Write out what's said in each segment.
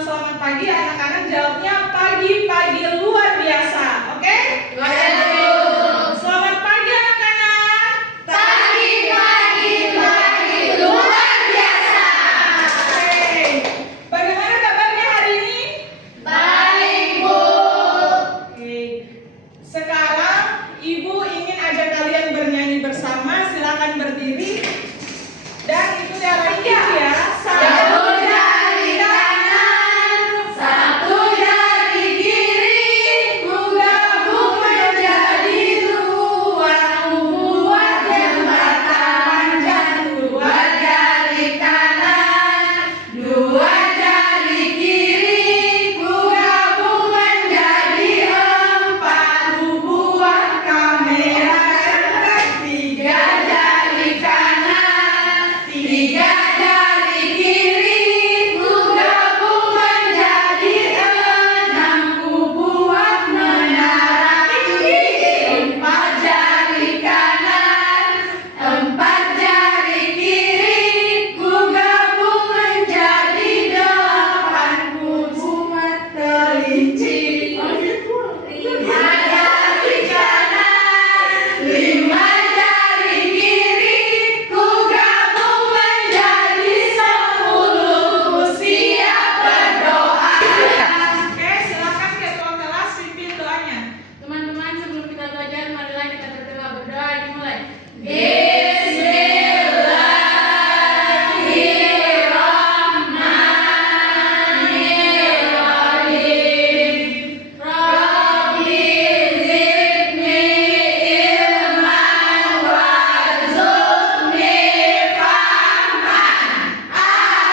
bilang selamat pagi, anak-anak jawabnya pagi-pagi luar biasa. Oke? Selamat pagi anak-anak. Pagi-pagi luar biasa. Oke. Bagaimana kabarnya hari ini? Baik, Bu. Oke. Sekarang Ibu ingin ajak kalian bernyanyi bersama. Silakan berdiri. Dan ikuti arah Ibu ya. Satu jari kanan, satu jari kiri, ku gabung menjadi dua, ku buat jembatan panjang. Dua jari kanan, dua jari kiri, ku gabung menjadi empat, ku buat kamera cerdas. Tiga jari kanan, tiga jari kiri, ku gabung menjadi enam, ku buat menara tinggi. Empat jari kanan, empat jari kiri, ku gabung menjadi delapan, ku buat kelinci. Lima jari kanan, lima jari kiri, ku gabung menjadi sepuluh, ku siap berdoa. Oke, silakan ketua kelas pimpin doanya. Teman-teman, sebelum kita belajar, marilah kita berdoa. Berdoa dimulai. Bismillahirrahmanirrahim. Rabbi zidni ilman warzuqni fahman.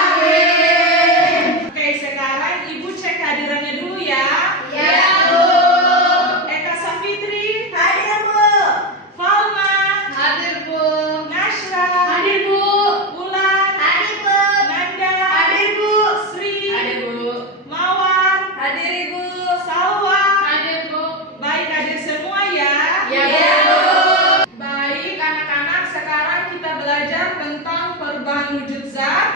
Amin. Oke, sekarang Ibu cek kehadirannya dulu ya. Ya, Bu. Eka Safitri, Hadir, Bu. Falma, Hadir, Bu. Nashra, Hadir, Bu. Bulan, Hadir, Bu. Nanda, Hadir, Bu. Sri, Hadir, Bu. Mawar, Hadir, Ibu. Salwa. Hadir, Bu. Baik, hadir semua ya. Ya, Ya, Bu. Baik anak-anak, sekarang kita belajar tentang perubahan wujud zat.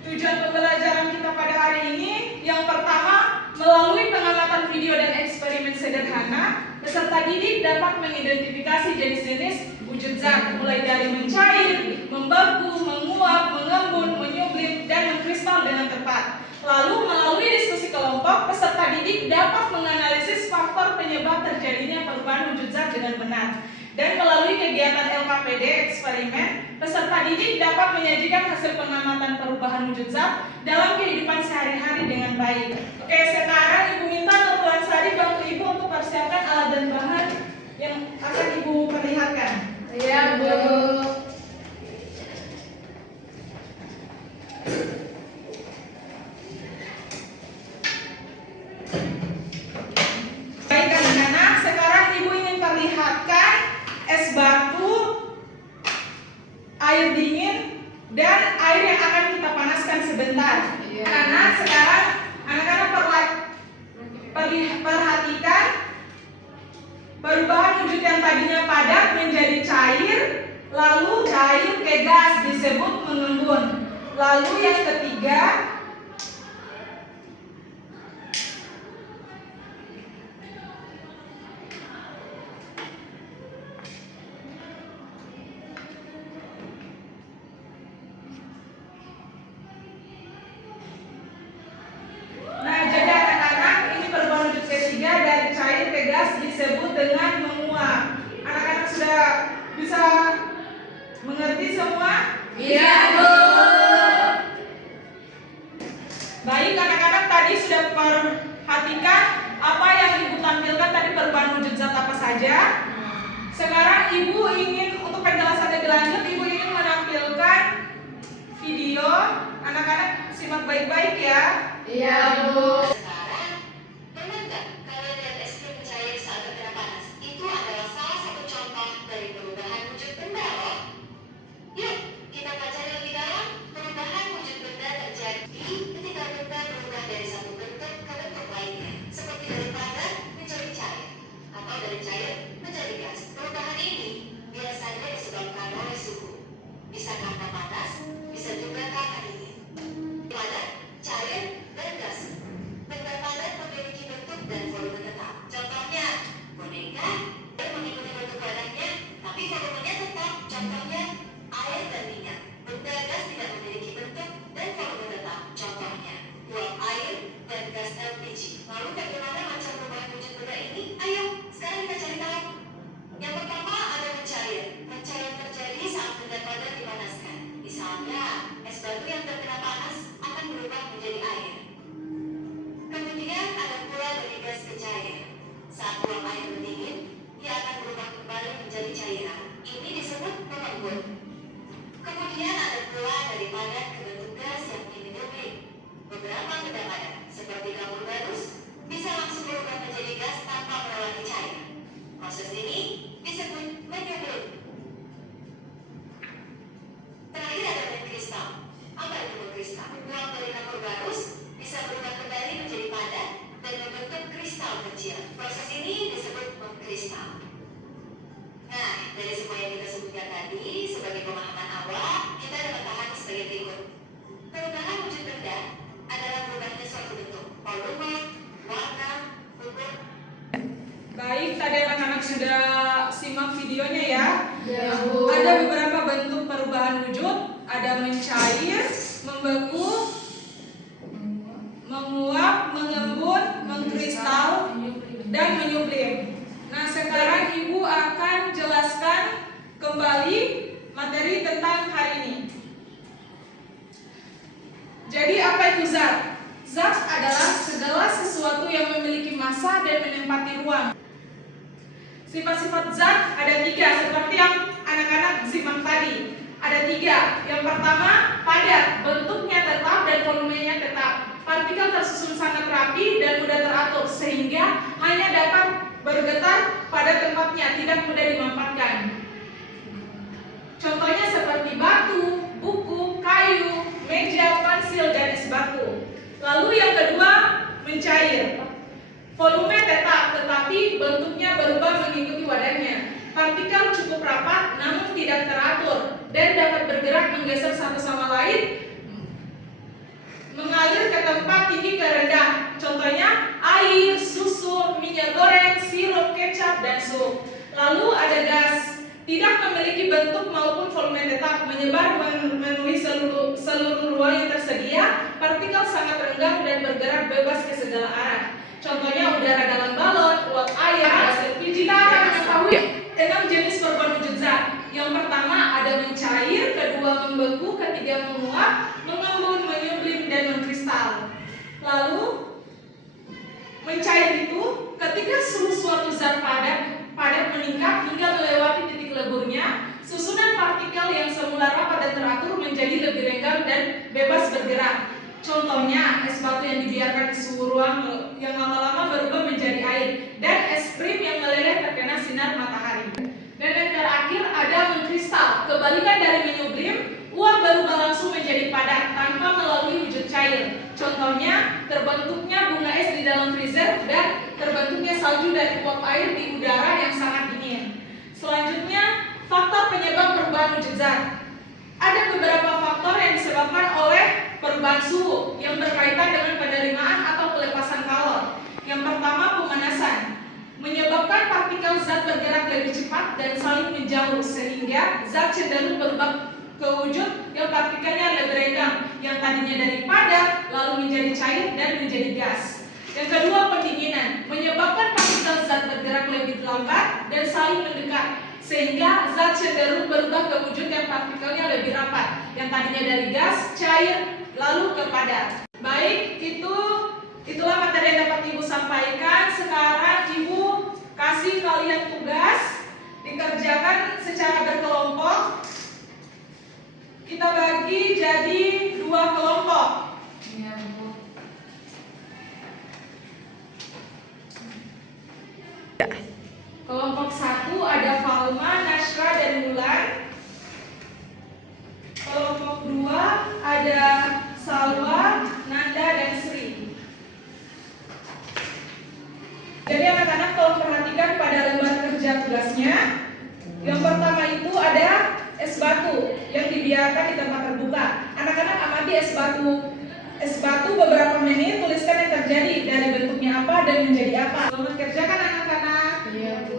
Tujuan pembelajaran kita pada hari ini yang pertama, melalui pengamatan video dan eksperimen sederhana, peserta didik dapat mengidentifikasi jenis-jenis wujud zat mulai dari mencair, membeku, menguap, mengembun, menyublim, dan mengkristal dengan tepat. Lalu melalui diskusi kelompok, peserta didik dapat menganalisis faktor penyebab terjadinya perubahan wujud zat dengan benar. Dan melalui kegiatan LKPD eksperimen, peserta didik dapat menyajikan hasil pengamatan perubahan wujud zat dalam kehidupan sehari-hari dengan baik. Oke, sekarang Ibu minta Tuan Sari bantu Ibu untuk persiapkan alat dan bahan yang akan Ibu perlihatkan. Ya, Bu. Baik anak-anak, sekarang Ibu ingin perlihatkan es batu, air dingin, dan air yang akan kita panaskan sebentar. Iya. Karena sekarang anak-anak perhatikan perubahan wujud yang tadinya padat menjadi cair, lalu cair ke gas disebut mengembun. Lalu yang ketiga, nah, jadi anak-anak, ini perubahan wujud ketiga dari cair ke gas disebut dengan menguap. Anak-anak sudah bisa mengerti semua? Iya, Bu. Baik, anak-anak tadi sudah perhatikan apa yang Ibu tampilkan tadi perubahan wujud zat apa saja. Sekarang Ibu ingin, untuk penjelasan lebih lanjut, Ibu ingin menampilkan video. Anak-anak simak baik-baik ya. Iya, Bu. Sekarang, pernah nggak kalian lihat es krim cair saat terkena panas? Itu adalah salah satu contoh dari perubahan wujud benda loh. Yuk, kita pelajari lebih dalam. Perubahan wujud benda terjadi ketika benda berubah dari satu bentuk ke bentuk lainnya, seperti dari padat menjadi cair, atau dari cair menjadi gas. Perubahan ini biasanya disebabkan oleh suhu. Bisa karena panas, bisa juga karena dingin. Padat, cair, dan gas. sudah simak videonya ya. Ya, Bu. Ada beberapa bentuk perubahan wujud, ada mencair, membeku, menguap, mengembun, mengkristal, dan menyublim. Nah, sekarang Ibu akan jelaskan kembali materi tentang hari ini. Jadi apa itu zat? Zat adalah segala sesuatu yang memiliki massa dan menempati ruang. Sifat-sifat zat ada 3, seperti yang anak-anak simak tadi. Ada 3. Yang pertama, padat, bentuknya tetap dan volumenya tetap. Partikel tersusun sangat rapi dan mudah teratur, sehingga hanya dapat bergetar pada tempatnya, tidak mudah dimampatkan. Contohnya seperti batu, buku, kayu, meja, pensil, dan es batu. Lalu yang kedua, mencair. Volume tetap, tetapi bentuknya berubah mengikuti wadahnya. Partikel cukup rapat, namun tidak teratur, dan dapat bergerak menggeser satu sama lain, mengalir ke tempat tinggi ke rendah. Contohnya air, susu, minyak goreng, sirup, kecap, dan sup. Lalu ada gas. Tidak memiliki bentuk maupun volume tetap, menyebar memenuhi seluruh ruang yang tersedia. Partikel sangat renggang dan bergerak bebas ke segala arah. Contohnya udara dalam balon, uap air, gas LPG. Kita akan mengetahui 6 jenis perubahan wujud zat. Yang pertama ada mencair, kedua membeku, ketiga menguap, mengembun, menyublim, dan mengkristal. Lalu mencair itu ketika suatu zat padat meningkat hingga melewati titik leburnya, susunan partikel yang semula rapat dan teratur menjadi lebih renggang dan bebas bergerak. Contohnya es batu yang dibiarkan di suhu ruang yang lama-lama berubah menjadi air, dan es krim yang meleleh terkena sinar matahari. Dan yang terakhir ada mengkristal. Kebalikan dari menyublim, uap berubah langsung menjadi padat tanpa melalui wujud cair. Contohnya terbentuknya bunga es di dalam freezer dan terbentuknya salju dari uap air di udara yang sangat dingin. Selanjutnya, faktor penyebab perubahan wujud zat. Ada beberapa faktor yang disebabkan oleh perubahan suhu yang berkaitan dengan penerimaan atau pelepasan kalor. Yang pertama, pemanasan menyebabkan partikel zat bergerak lebih cepat dan saling menjauh, sehingga zat cenderung berubah ke wujud yang partikelnya lebih renggang, yang tadinya dari padat lalu menjadi cair dan menjadi gas. Yang kedua, pendinginan menyebabkan partikel zat bergerak lebih lambat dan saling mendekat, sehingga zat cenderung berubah ke wujud yang partikelnya lebih rapat, yang tadinya dari gas, cair, lalu ke padat. Baik, itulah materi yang dapat Ibu sampaikan. Sekarang Ibu kasih kalian tugas dikerjakan secara berkelompok. Kita bagi jadi 2 kelompok. Ya, Bu. Kelompok 1 ada Falma, Nashra, dan Mulan. Kelompok 2 ada Salwa, Nanda, dan Sri. Jadi anak-anak tolong perhatikan pada lembar kerja tugasnya. Yang pertama itu ada es batu yang dibiarkan di tempat terbuka. Anak-anak amati es batu beberapa menit, tuliskan yang terjadi, dari bentuknya apa dan menjadi apa. Selamat kerjakan anak-anak. Iya, Bu.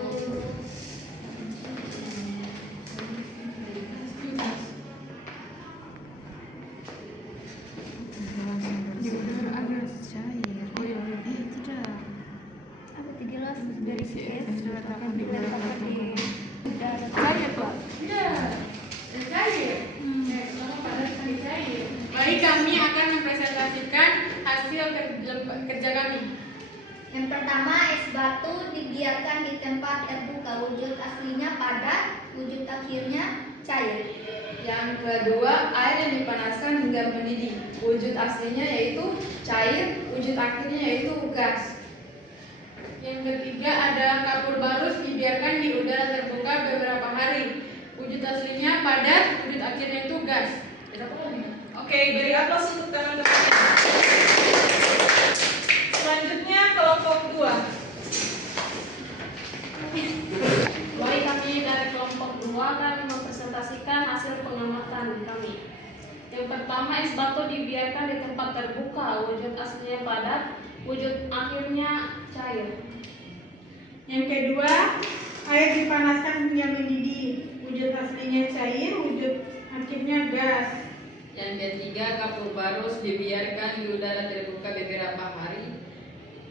Baik, kami akan mempresentasikan hasil kerja kami. Yang pertama, es batu dibiarkan di tempat terbuka. Wujud aslinya padat, wujud akhirnya cair. Yang kedua, air yang dipanaskan hingga mendidih. Wujud aslinya yaitu cair, wujud akhirnya yaitu gas. Yang ketiga ada kapur barus dibiarkan di udara terbuka beberapa hari. Wujud aslinya padat, wujud akhirnya itu gas. Oke, beri aplaus untuk teman-teman. Selanjutnya kelompok 2. Baik, kami dari kelompok 2 akan mempresentasikan hasil pengamatan kami. Yang pertama, es batu dibiarkan di tempat terbuka. Wujud aslinya padat, wujud akhirnya cair. Yang kedua, Air dipanaskan hingga mendidih. Wujud aslinya cair, wujud akhirnya gas. Yang ketiga, kapur barus dibiarkan di udara terbuka beberapa hari.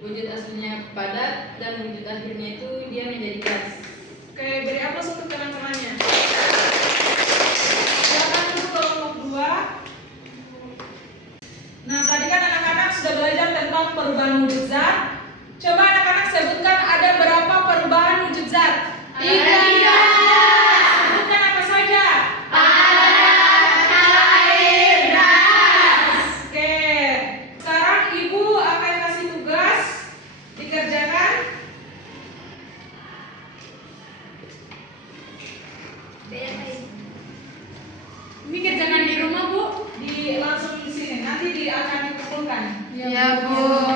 Wujud aslinya padat dan wujud akhirnya itu dia menjadi gas. Oke, beri aplaus untuk teman-temannya. Silakan duduk kelompok 2. Nah, tadi kan anak-anak sudah belajar tentang perubahan wujud zat. Coba anak-anak sebutkan ada berapa perubahan wujud zat? 3. Sebutkan apa saja? Air, gas. Oke, sekarang ibu akan kasih tugas dikerjakan. Ini kerjakan di rumah, Bu? Langsung di sini, nanti akan dikumpulkan. Ya, Bu.